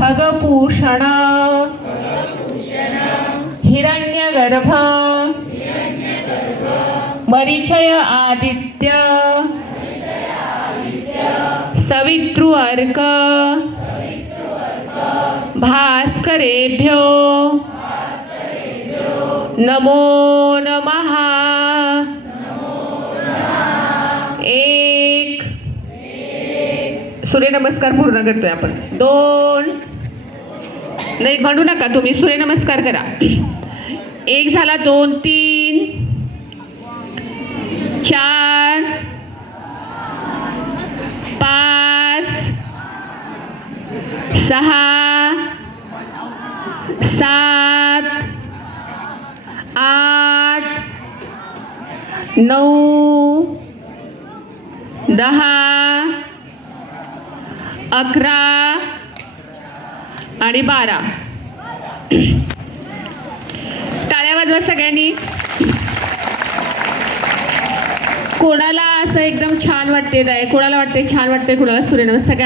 खगभूषण हिरण्यगर्भ मरीचय आदित्य सवितृ अर्क भास्करेभ्यो नमो नमः। एक सूर्यनमस्कार पूर्ण करतोय आपण। दोन नाही म्हणू नका तुम्ही, सूर्यनमस्कार करा। एक झाला, दोन, तीन, चार, पाच, सहा, सात, आठ, 9, 10, 11 आणि 12। टाळ्या वाजवा सगळ्यांनी। कोणाला असं एकदम छान वाटते, कोणाला वाटते छान वाटते, कोणाला सूर्यनमस्कार।